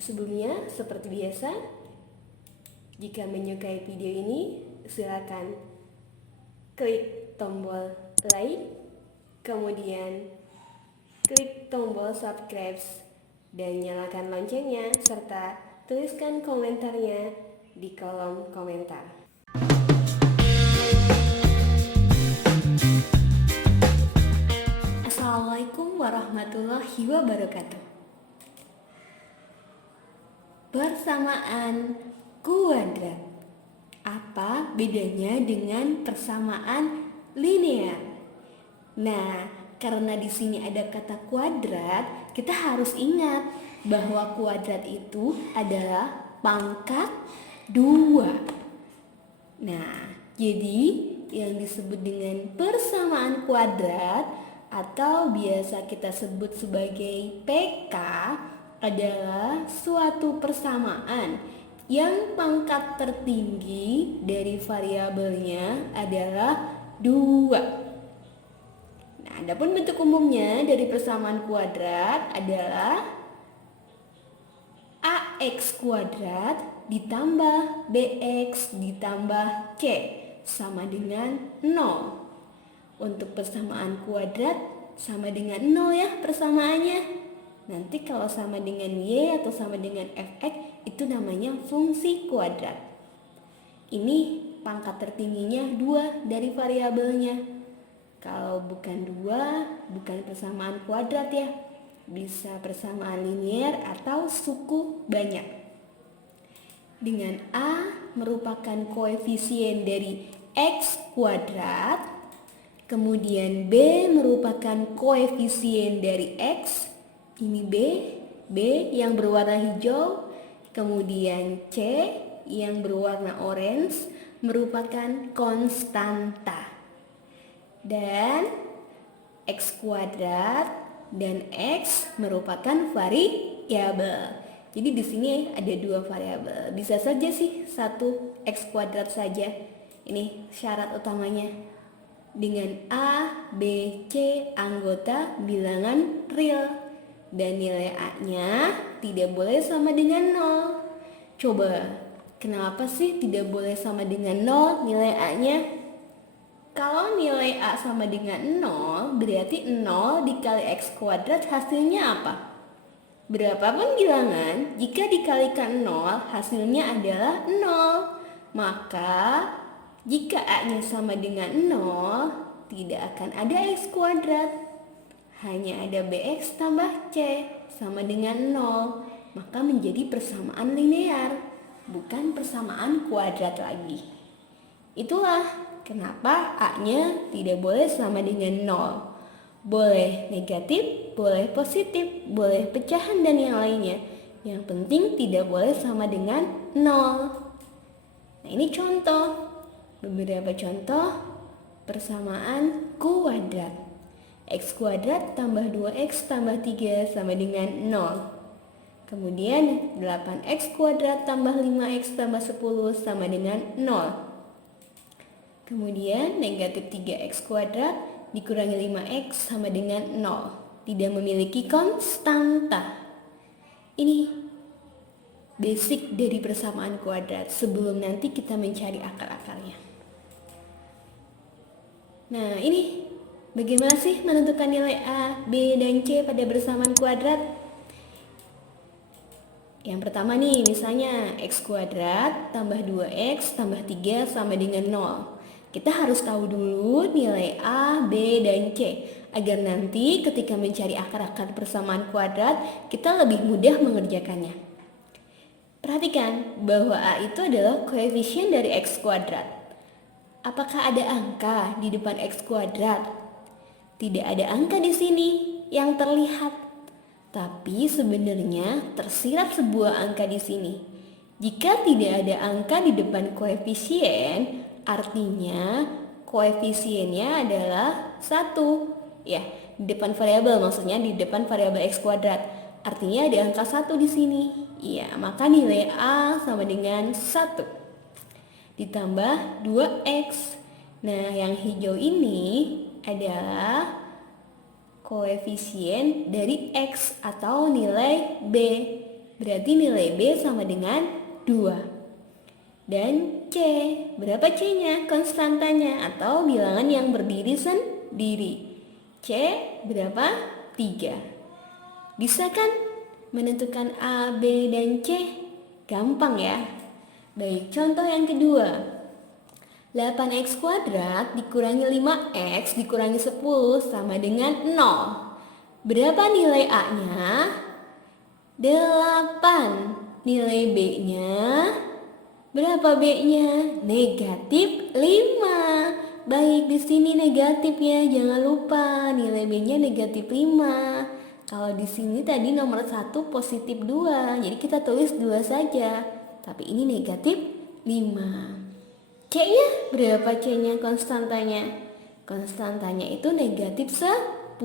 Sebelumnya, seperti biasa, jika menyukai video ini, silakan klik tombol like, kemudian klik tombol subscribe dan nyalakan loncengnya, serta tuliskan komentarnya di kolom komentar. Assalamualaikum warahmatullahi wabarakatuh. Persamaan kuadrat. Apa bedanya dengan persamaan linear? Nah, karena di sini ada kata kuadrat, kita harus ingat bahwa kuadrat itu adalah pangkat 2. Nah, jadi yang disebut dengan persamaan kuadrat atau biasa kita sebut sebagai PK adalah suatu persamaan yang pangkat tertinggi dari variabelnya adalah 2. Nah, adapun bentuk umumnya dari persamaan kuadrat adalah AX kuadrat ditambah BX ditambah C sama dengan 0. Untuk persamaan kuadrat sama dengan 0 ya persamaannya. Nanti kalau sama dengan Y atau sama dengan Fx itu namanya fungsi kuadrat. Ini pangkat tertingginya 2 dari variabelnya. Kalau bukan 2, bukan persamaan kuadrat ya. Bisa persamaan linear atau suku banyak. Dengan A merupakan koefisien dari X kuadrat, kemudian B merupakan koefisien dari X, ini B yang berwarna hijau, kemudian C yang berwarna orange merupakan konstanta. Dan X kuadrat dan X merupakan variabel. Jadi di sini ada 2 variabel. Bisa saja sih satu X kuadrat saja. Ini syarat utamanya. Dengan A, B, C anggota bilangan real. Dan nilai A-nya tidak boleh sama dengan 0. Coba, kenapa sih tidak boleh sama dengan 0 nilai A-nya? Kalau nilai A sama dengan 0, berarti 0 dikali X kuadrat hasilnya apa? Berapapun bilangan, jika dikalikan 0, hasilnya adalah 0. Maka, jika A-nya sama dengan 0, tidak akan ada X kuadrat. Hanya ada BX tambah C sama dengan 0. Maka menjadi persamaan linear, bukan persamaan kuadrat lagi. Itulah kenapa A-nya tidak boleh sama dengan 0. Boleh negatif, boleh positif, boleh pecahan dan yang lainnya. Yang penting tidak boleh sama dengan 0. Nah, ini contoh. Beberapa contoh persamaan kuadrat. X kuadrat tambah 2X tambah 3 sama dengan 0. Kemudian 8X kuadrat tambah 5X tambah 10 sama dengan 0. Kemudian negatif 3X kuadrat dikurangi 5X sama dengan 0. Tidak memiliki konstanta. Ini basic dari persamaan kuadrat sebelum nanti kita mencari akar-akarnya. Nah, ini bagaimana sih menentukan nilai A, B, dan C pada persamaan kuadrat? Yang pertama nih, misalnya X kuadrat tambah 2X tambah 3 sama dengan 0. Kita harus tahu dulu nilai A, B, dan C agar nanti ketika mencari akar-akar persamaan kuadrat, kita lebih mudah mengerjakannya. Perhatikan bahwa A itu adalah koefisien dari X kuadrat. Apakah ada angka di depan X kuadrat? Tidak ada angka di sini yang terlihat. Tapi sebenarnya tersirat sebuah angka di sini. Jika tidak ada angka di depan koefisien, artinya koefisiennya adalah 1. Ya, di depan variabel, maksudnya di depan variabel X kuadrat. Artinya ada angka 1 di sini. Ya, maka nilai A sama dengan 1. Ditambah 2X. Nah, yang hijau ini adalah koefisien dari X atau nilai B. berarti nilai B sama dengan 2. Dan C, berapa C-nya? Konstantanya atau bilangan yang berdiri sendiri. C berapa? 3. Bisa kan menentukan A, B, dan C? Gampang ya. Baik, contoh yang kedua. 8x kuadrat dikurangi 5x dikurangi 10 sama dengan 0. Berapa nilai A-nya? 8. Nilai B-nya? Berapa B-nya? Negatif 5. Baik, di sini negatif ya. Jangan lupa nilai B-nya negatif 5. Kalau di sini tadi nomor 1 positif 2. Jadi kita tulis 2 saja. Tapi ini negatif 5. C-nya berapa C-nya konstantanya? Konstantanya itu negatif 10.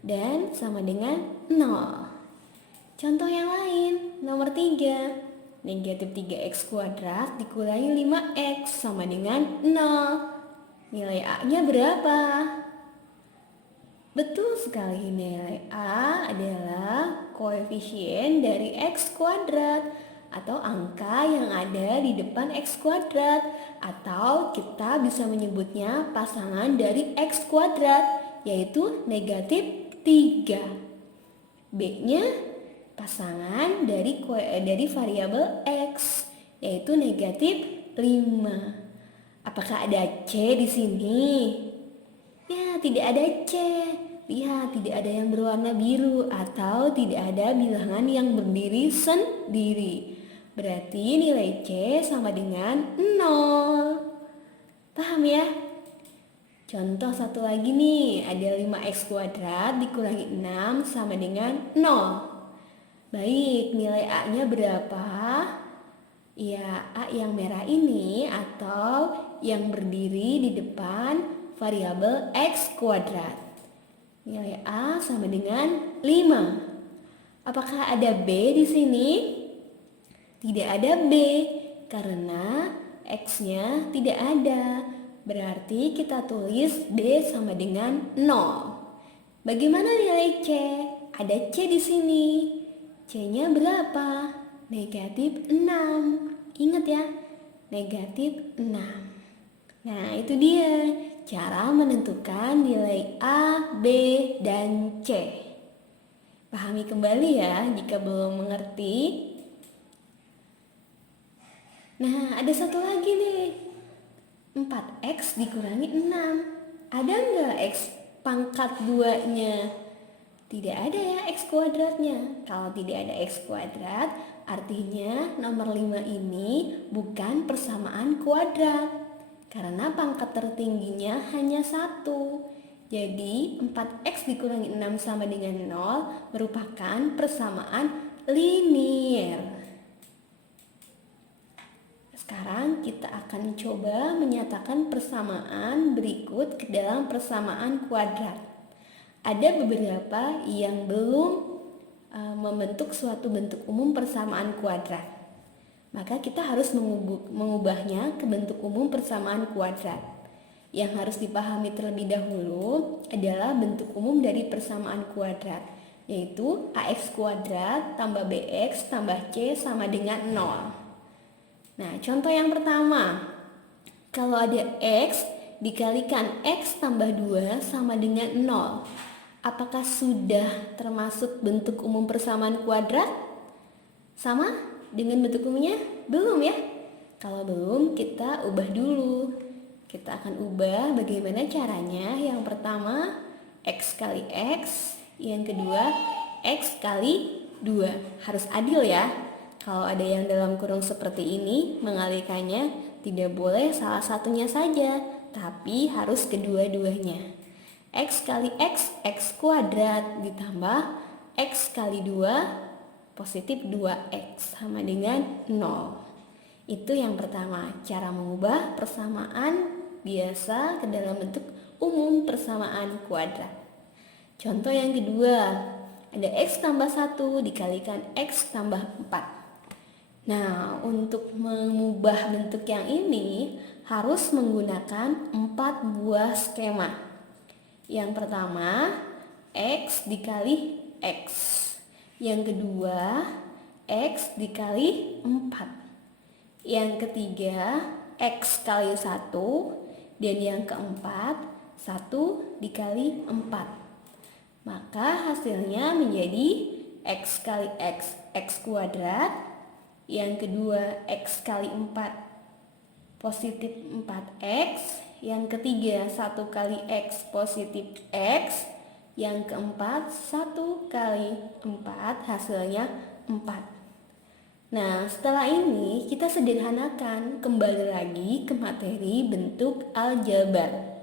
Dan sama dengan 0. Contoh yang lain, nomor 3. Negatif 3x kuadrat dikurangi 5x sama dengan 0. Nilai A-nya berapa? Betul sekali, nilai A adalah koefisien dari x kuadrat atau angka yang ada di depan x kuadrat, atau kita bisa menyebutnya pasangan dari x kuadrat, yaitu negatif 3. B-nya pasangan dari variabel x, yaitu negatif 5. Apakah ada C di sini? Ya, tidak ada C. Lihat, tidak ada yang berwarna biru atau tidak ada bilangan yang berdiri sendiri. Berarti nilai C sama dengan 0. Paham ya? Contoh satu lagi nih, ada 5x kuadrat dikurangi 6 sama dengan 0. Baik, nilai A-nya berapa? Ya, A yang merah ini atau yang berdiri di depan variabel x kuadrat. Nilai A sama dengan 5. Apakah ada B di sini? Tidak ada B karena X-nya tidak ada. Berarti kita tulis B sama dengan 0. Bagaimana nilai C? Ada C di sini. C-nya berapa? Negatif 6. Ingat ya, negatif 6. Nah, itu dia cara menentukan nilai A, B, dan C. Pahami kembali ya jika belum mengerti. Nah, ada satu lagi nih. 4x dikurangi 6. Ada nggak x pangkat 2-nya? Tidak ada ya x kuadratnya. Kalau tidak ada x kuadrat, artinya nomor 5 ini bukan persamaan kuadrat. Karena pangkat tertingginya hanya 1. Jadi 4x dikurangi 6 sama dengan 0 merupakan persamaan linier. Sekarang kita akan coba menyatakan persamaan berikut ke dalam persamaan kuadrat. Ada beberapa yang belum membentuk suatu bentuk umum persamaan kuadrat. Maka kita harus mengubahnya ke bentuk umum persamaan kuadrat. Yang harus dipahami terlebih dahulu adalah bentuk umum dari persamaan kuadrat, yaitu ax kuadrat tambah bx tambah c sama dengan 0. Nah, contoh yang pertama. Kalau ada x dikalikan x tambah 2 sama dengan 0. Apakah sudah termasuk bentuk umum persamaan kuadrat? Sama dengan bentuk umumnya? Belum ya? Kalau belum, kita ubah dulu. Kita akan ubah bagaimana caranya. Yang pertama, x kali x. Yang kedua, x kali 2. Harus adil ya. Kalau ada yang dalam kurung seperti ini, mengalihkannya tidak boleh salah satunya saja, tapi harus kedua-duanya. X kali x, x kuadrat ditambah x kali 2 positif 2x sama dengan 0. Itu yang pertama, cara mengubah persamaan biasa ke dalam bentuk umum persamaan kuadrat. Contoh yang kedua, ada x tambah 1 dikalikan x tambah 4. Nah, untuk mengubah bentuk yang ini harus menggunakan 4 buah skema. Yang pertama, x dikali x. Yang kedua, X dikali 4. Yang ketiga, X kali 1. Dan yang keempat, 1 dikali 4. Maka hasilnya menjadi X kali X kuadrat. Yang kedua, X kali 4 positif 4X. Yang ketiga, 1 kali X positif X. Yang keempat, 1 kali 4 hasilnya 4. Nah, setelah ini kita sederhanakan kembali lagi ke materi bentuk aljabar.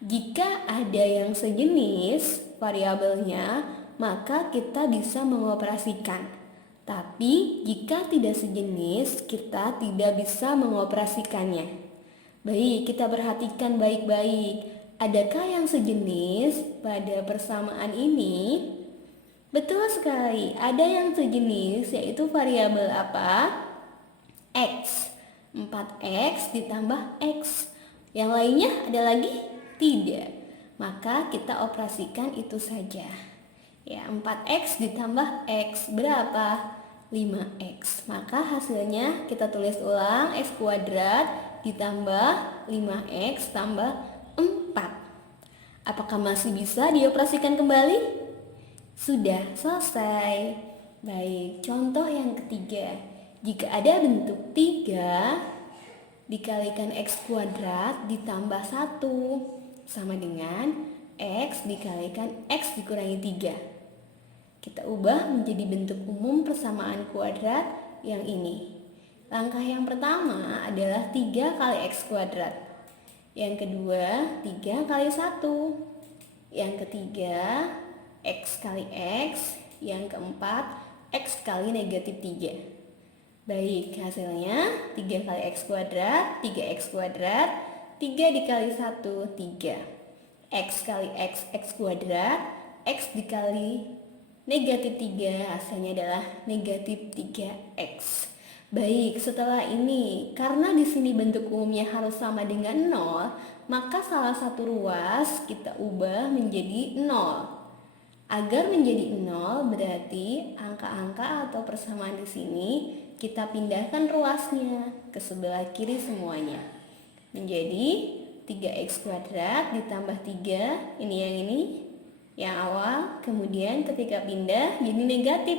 Jika ada yang sejenis variabelnya, maka kita bisa mengoperasikan. Tapi jika tidak sejenis, kita tidak bisa mengoperasikannya. Baik, kita perhatikan baik-baik. Adakah yang sejenis pada persamaan ini? Betul sekali, ada yang sejenis, yaitu variabel apa? X. 4X ditambah X. Yang lainnya ada lagi? Tidak. Maka kita operasikan itu saja. Ya, 4X ditambah X berapa? 5X. Maka hasilnya kita tulis ulang, X kuadrat ditambah 5X tambah 4. Apakah masih bisa dioperasikan kembali? Sudah selesai. Baik, contoh yang ketiga. Jika ada bentuk 3 dikalikan X kuadrat ditambah 1 sama dengan X dikalikan X dikurangi 3. Kita ubah menjadi bentuk umum persamaan kuadrat yang ini. Langkah yang pertama adalah 3 kali X kuadrat. Yang kedua, 3 kali 1. Yang ketiga, X kali X. Yang keempat, X kali negatif 3. Baik, hasilnya 3 kali X kuadrat, 3X kuadrat, 3 dikali 1, 3. X kali X, X kuadrat, X dikali negatif 3, hasilnya adalah negatif 3X. Baik, setelah ini, karena di sini bentuk umumnya harus sama dengan 0, maka salah satu ruas kita ubah menjadi 0. Agar menjadi 0 berarti angka-angka atau persamaan di sini kita pindahkan ruasnya ke sebelah kiri semuanya. Menjadi 3X kuadrat ditambah 3, ini yang awal, kemudian ketika pindah jadi negatif.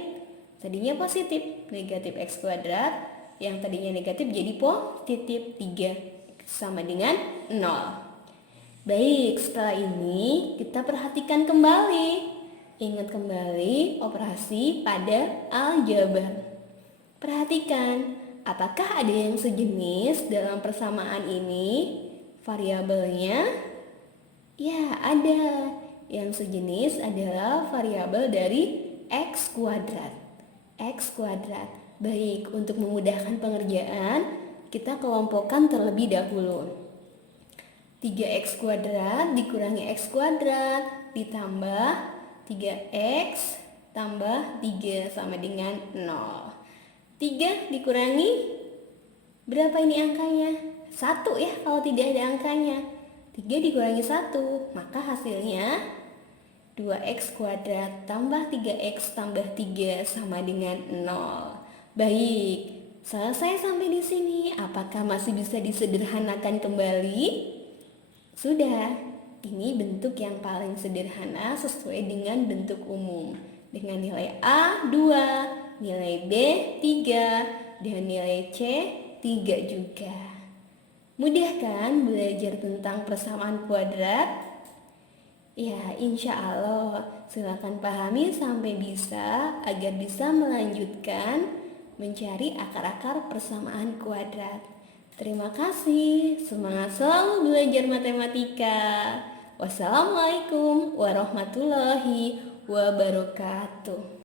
Tadinya positif, negatif X kuadrat, yang tadinya negatif jadi positif 3 sama dengan 0. Baik, setelah ini kita perhatikan kembali. Ingat kembali operasi pada aljabar. Perhatikan, apakah ada yang sejenis dalam persamaan ini? Variabelnya? Ya, ada. Yang sejenis adalah variabel dari X kuadrat. X kuadrat. Baik, untuk memudahkan pengerjaan, kita kelompokkan terlebih dahulu. 3X kuadrat dikurangi X kuadrat ditambah 3X tambah 3 sama dengan 0. 3 dikurangi berapa ini angkanya? 1 ya kalau tidak ada angkanya. 3 dikurangi 1, maka hasilnya 2X kuadrat tambah 3X tambah 3 sama dengan 0. Baik, selesai sampai di sini. Apakah masih bisa disederhanakan kembali? Sudah. Ini bentuk yang paling sederhana sesuai dengan bentuk umum. Dengan nilai A 2, nilai B 3, dan nilai C 3 juga. Mudah kan belajar tentang persamaan kuadrat? Ya, insya Allah. Silakan pahami sampai bisa agar bisa melanjutkan mencari akar-akar persamaan kuadrat. Terima kasih. Semangat selalu belajar matematika. Wassalamualaikum warahmatullahi wabarakatuh.